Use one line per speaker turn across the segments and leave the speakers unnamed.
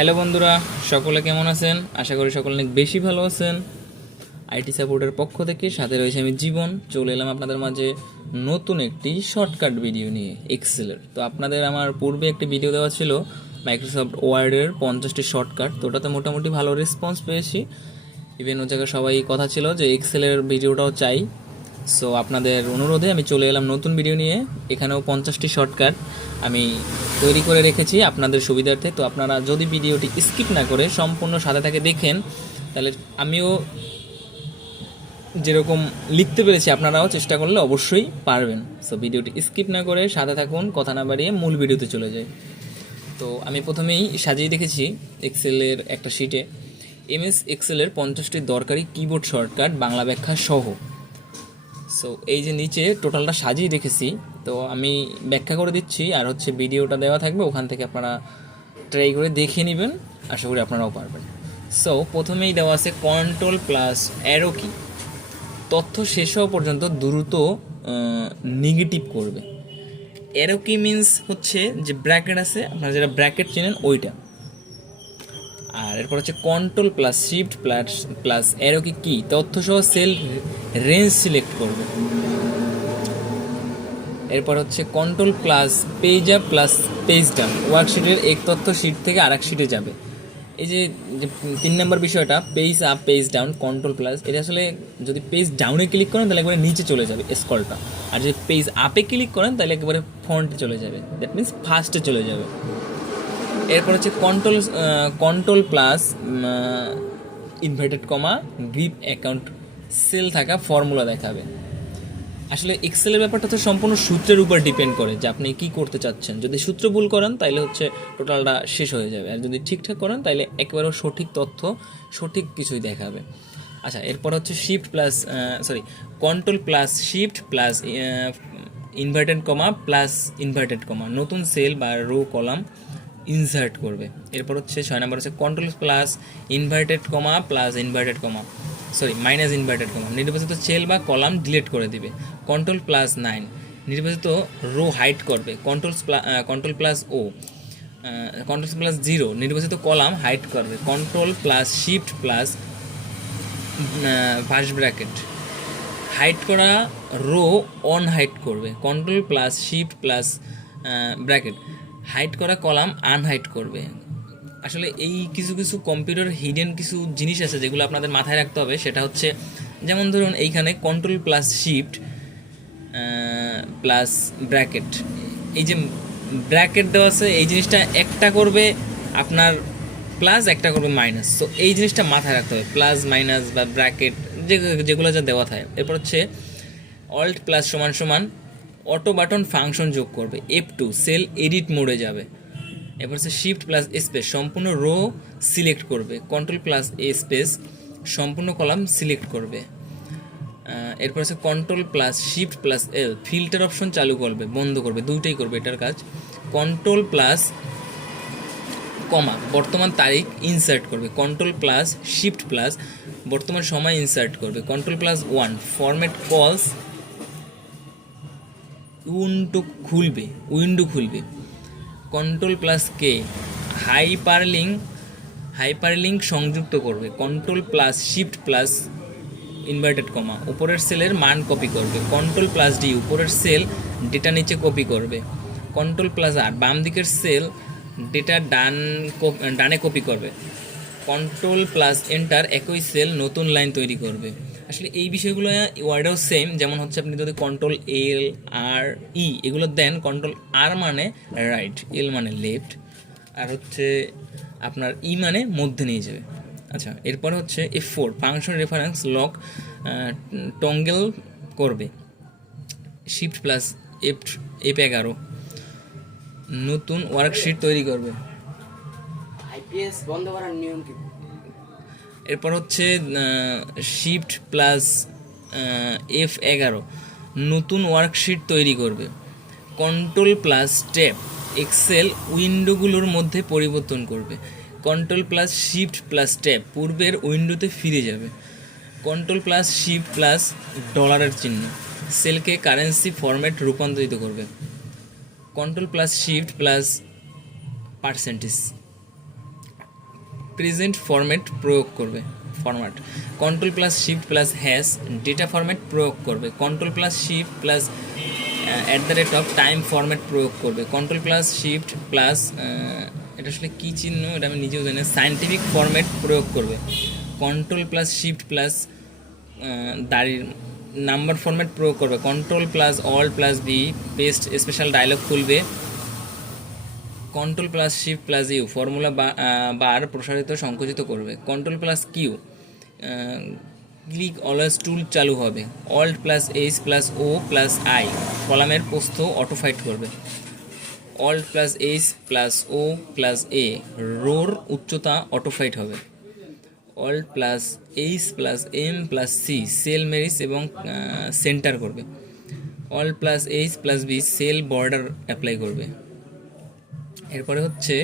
Hello বন্ধুরা, সকলে কেমন আছেন? আশা করি সকলে অনেক বেশি ভালো আছেন। আইটি সাপোর্টের পক্ষ থেকে সাথে রয়েছে আমি জীবন। চলে এলাম আপনাদের মাঝে নতুন একটি শর্টকাট ভিডিও নিয়ে এক্সেলের তো আপনাদের আমার পূর্বে একটি ভিডিও দেওয়া ছিল মাইক্রোসফট ওয়ার্ডের পঞ্চাশটি শর্টকাট। তো ওটাতে মোটামুটি ভালো রেসপন্স পেয়েছি। ইভেন ও জায়গায় সবাই কথা ছিল যে এক্সেলের ভিডিওটাও চাই। সো আপনাদের অনুরোধে আমি চলে এলাম নতুন ভিডিও নিয়ে। এখানেও পঞ্চাশটি শর্টকাট আমি তৈরি করে রেখেছি আপনাদের সুবিধার্থে। তো আপনারা যদি ভিডিওটি স্কিপ না করে সম্পূর্ণ সাথে থেকে দেখেন, তাহলে আমিও যেরকম লিখতে পেরেছি আপনারাও চেষ্টা করলে অবশ্যই পারবেন। সো ভিডিওটি স্কিপ না করে সাথে থাকুন, কথা না বাড়িয়ে মূল ভিডিওতে চলে যাই। তো আমি প্রথমেই সাজিয়ে রেখেছি এক্সেলের একটা শিটে এমএস এক্সেলের পঞ্চাশটি দরকারি কিবোর্ড শর্টকাট বাংলা ব্যাখ্যা সহ। সো এই যে নিচে টোটালটা সাজিয়ে রেখেছি তো আমি ব্যাখ্যা করে দিচ্ছি আর হচ্ছে ভিডিওটা দেওয়া থাকবে, ওখান থেকে আপনারা ট্রাই করে দেখে নেবেন, আশা করি আপনারাও পারবেন। সো প্রথমেই দেওয়া আছে কন্ট্রোল প্লাস অ্যারো কি তথ্য শেষ হওয়া পর্যন্ত দ্রুত নেগেটিভ করবে। অ্যারো কি মিন্স হচ্ছে যে ব্র্যাকেট আছে, আপনারা যেটা ব্র্যাকেট চেনেন, ওইটা। আর এরপর হচ্ছে control plus shift plus plus arrow key কি? তথ্য সহ সেল রেঞ্জ সিলেক্ট করবে। এরপর হচ্ছে control plus page up plus page down ওয়ার্কশিটের এক তথ্য শিট থেকে আরেক শিটে যাবে। এই যে তিন নম্বর বিষয়টা page up page down control plus এটা আসলে যদি পেজ ডাউনে ক্লিক করেন, তাহলে একবারে নিচে চলে যাবে স্কলটা আর যদি পেজ আপে ক্লিক করেন, তাহলে একেবারে ফ্রন্টে চলে যাবে। দ্যাট মিনস ফার্স্টে চলে যাবে। এরপর হচ্ছে control control plus inverted comma grip account cell থাকা ফর্মুলা দেখাবে। আসলে এক্সেলের ব্যাপারটা তো সম্পূর্ণ সূত্রের উপর ডিপেন্ড করে যে আপনি কি করতে চাচ্ছেন। যদি সূত্র ভুল করেন তাহলে হচ্ছে টোটালটা শেষ হয়ে যাবে। আর যদি ঠিকঠাক করেন তাহলে একেবারে সঠিক তথ্য সঠিক কিছুই দেখাবে। আচ্ছা এরপর হচ্ছে shift plus sorry control plus shift plus inverted comma plus inverted comma নতুন সেল বা রো কলাম ইনসার্ট করবে। এরপর হচ্ছে ছয় নম্বর হচ্ছে control plus inverted comma plus inverted comma sorry minus inverted comma নির্বাচিত সেল বা কলাম ডিলিট করে দিবে। কন্ট্রোল প্লাস নাইন নির্বাচিত রো হাইট করবে। কন্ট্রোল কন্ট্রোল প্লাস ও কন্ট্রোল প্লাস জিরো নির্বাচিত কলাম হাইট করবে। Control plus shift plus first bracket hide করা row unhide করবে। Control plus shift plus bracket hide করা column unhide করবে। আসলে এই কিছু কিছু কম্পিউটার হিডেন কিছু জিনিস আছে যেগুলো আপনাদের মাথায় রাখতে হবে। সেটা হচ্ছে, যেমন ধরুন এইখানে control plus shift plus bracket এই যে ব্র্যাকেট দেওয়া আছে, এই জিনিসটা একটা করবে আপনার প্লাস একটা করবে মাইনাস তো এই জিনিসটা মাথায় রাখতে হবে প্লাস মাইনাস বা ব্র্যাকেট যে যেগুলো যা দেওয়া থাকে। এরপর হচ্ছে অল্ট প্লাস সমান সমান অটো বাটন ফাংশন যোগ করবে এফ টু সেল এডিট মোডে যাবে। এরপর হচ্ছে শিফট প্লাস স্পেস সম্পূর্ণ রো সিলেক্ট করবে কন্ট্রোল প্লাস এ স্পেস সম্পূর্ণ কলাম সিলেক্ট করবে। এরপর হচ্ছে control plus shift plus L filter option চালু করবে, বন্ধ করবে, দুইটাই করবে এটার কাজ। কন্ট্রোল প্লাস কমা বর্তমান তারিখ ইনসার্ট করবে কন্ট্রোল প্লাস শিফট প্লাস বর্তমান সময় ইনসার্ট করবে control plus one format cells window খুলবে উইন্ডো খুলবে। Control plus K hyperlink hyperlink সংযুক্ত করবে। Control plus shift plus inverted comma উপরের সেলের মান কপি করবে। কন্ট্রোল প্লাস ডি উপরের সেল ডেটা নিচে কপি করবে। কন্ট্রোল প্লাস আর বাম দিকের সেল ডেটা ডান ডানে কপি করবে। কন্ট্রোল প্লাস এন্টার একই সেল নতুন লাইন তৈরি করবে। আসলে এই বিষয়গুলো ওয়ার্ডেও সেম যেমন হচ্ছে আপনি যদি কন্ট্রোল এল আর ই এগুলো দেন কন্ট্রোল আর মানে রাইট এল মানে লেফট আর হচ্ছে আপনার ই মানে মধ্যে নিয়ে যাবে। আচ্ছা এরপর হচ্ছে F four function reference lock toggle করবে। শিফট প্লাস এফ এফ এগারো। নতুন ওয়ার্কশিট তৈরি করবে।
আইপিএস বন্ধ করার নিয়ম কি?
এরপর হচ্ছে শিফট প্লাস এফ এগারো। নতুন ওয়ার্কশিট তৈরি করবে। কন্ট্রোল প্লাস ট্যাব এক্সেল উইন্ডোগুলোর মধ্যে পরিবর্তন করবে। Control plus shift plus tab পূর্বের উইন্ডোতে ফিরে যাবে। কন্ট্রোল প্লাস শিফট প্লাস ডলারের চিহ্ন সেলকে কারেন্সি ফরম্যাট রূপান্তরিত করবে। Control plus shift plus percentage percent format প্রয়োগ করবে format control plus shift plus hash date format প্রয়োগ করবে। Control plus shift plus at the rate of time format প্রয়োগ করবে। কন্ট্রোল প্লাস শিফট প্লাস এটা আসলে কী চিহ্ন? এটা আমি নিজেও জানি সায়েন্টিফিক ফরম্যাট প্রয়োগ করবে। কন্ট্রোল প্লাস শিফট প্লাস দাড়ির নাম্বার ফরম্যাট প্রয়োগ করবে। Control plus alt plus B paste special dialog খুলবে। Control plus shift plus U formula bar প্রসারিত সংকুচিত করবে। কন্ট্রোল প্লাস কিউ ক্লিক অলওয়েজ টুল চালু হবে। Alt plus H plus O plus I কলামের পোস্ত অটোফাইট করবে। Alt plus H plus O plus A রোর উচ্চতা অটোফাইট হবে। Alt plus H plus M plus C cell merge এবং সেন্টার করবে। Alt plus H plus B cell border apply করবে। এরপরে হচ্ছে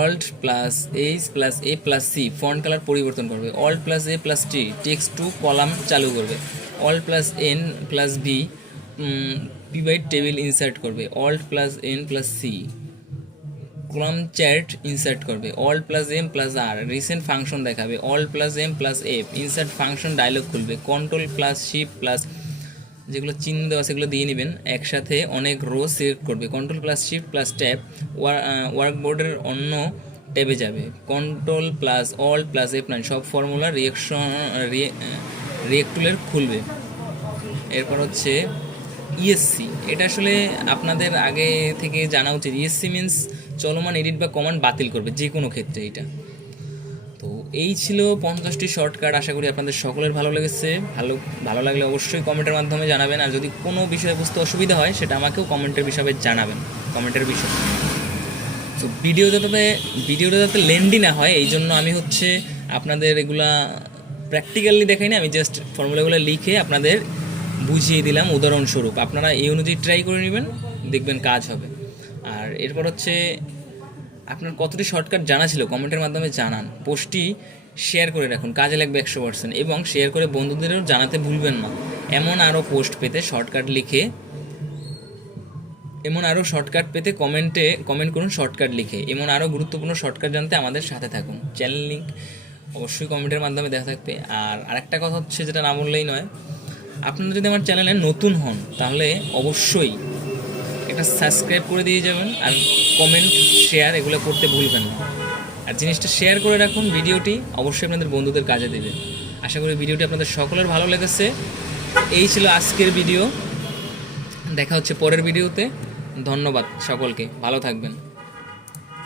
alt plus H plus A plus C font colour পরিবর্তন করবে। Alt plus A plus T text to column চালু করবে। Alt plus N plus B pivot table insert করবে। Alt plus N plus C column chart insert করবে। Alt plus M plus R recent function দেখাবে। Alt plus M plus F insert function dialog খুলবে। Control plus shift plus যেগুলো চিহ্ন দেওয়া সেগুলো দিয়ে নেবেন। একসাথে অনেক রো সিলেক্ট করবে। Control plus shift plus tab ওয়ার্কবোর্ডের অন্য ট্যাবে যাবে। Control plus alt plus F nine সব ফর্মুলা রিয়েকশন রিয়েক্টুলের খুলবে। এরপর হচ্ছে ইএসসি এটা আসলে আপনাদের আগে থেকে জানা উচিত। ইএসসি মিন্স চলমান এডিট বা কমান্ড বাতিল করবে যে কোনো ক্ষেত্রে এটা। এই ছিল পঞ্চাশটি শর্টকাট। আশা করি আপনাদের সকলের ভালো লেগেছে। ভালো ভালো লাগলে অবশ্যই কমেন্টের মাধ্যমে জানাবেন। আর যদি কোনো বিষয়ে বুঝতে অসুবিধা হয়, সেটা আমাকেও কমেন্টের বিষয়ে জানাবেন। কমেন্টের বিষয়ে। তো ভিডিও যাতে ভিডিওটা যাতে লেন্দি না হয়, এই জন্য আমি হচ্ছে আপনাদের এগুলা প্র্যাকটিক্যালি দেখাই না, আমি জাস্ট ফর্মুলাগুলো লিখে আপনাদের বুঝিয়ে দিলাম উদাহরণস্বরূপ। আপনারা এই অনুযায়ী ট্রাই করে নেবেন, দেখবেন কাজ হবে। আর এরপর হচ্ছে আপনার কতটি শর্টকাট জানা ছিল? কমেন্টের মাধ্যমে জানান। পোস্টটি শেয়ার করে রাখুন। কাজে লাগবে একশো পার্সেন্ট এবং শেয়ার করে বন্ধুদেরও জানাতে ভুলবেন না। এমন আরও পোস্ট পেতে শর্টকাট লিখে, এমন আরও শর্টকাট পেতে কমেন্টে কমেন্ট করুন শর্টকাট লিখে। এমন আরও গুরুত্বপূর্ণ শর্টকাট জানতে আমাদের সাথে থাকুন। চ্যানেল লিঙ্ক অবশ্যই কমেন্টের মাধ্যমে দেখা থাকবে। আর আরেকটা কথা হচ্ছে, যেটা না বললেই নয়, আপনারা যদি আমার চ্যানেলে নতুন হন, তাহলে অবশ্যই একটা সাবস্ক্রাইব করে দিয়ে যাবেন আর কমেন্ট শেয়ার এগুলো করতে ভুলবেন না। আর জিনিসটা শেয়ার করে রাখুন ভিডিওটি, অবশ্যই আপনাদের বন্ধুদের কাজে দেবে। আশা করি ভিডিওটি আপনাদের সকলের ভালো লেগেছে। এই ছিল আজকের ভিডিও। দেখা হচ্ছে পরের ভিডিওতে। ধন্যবাদ সকলকে। ভালো থাকবেন।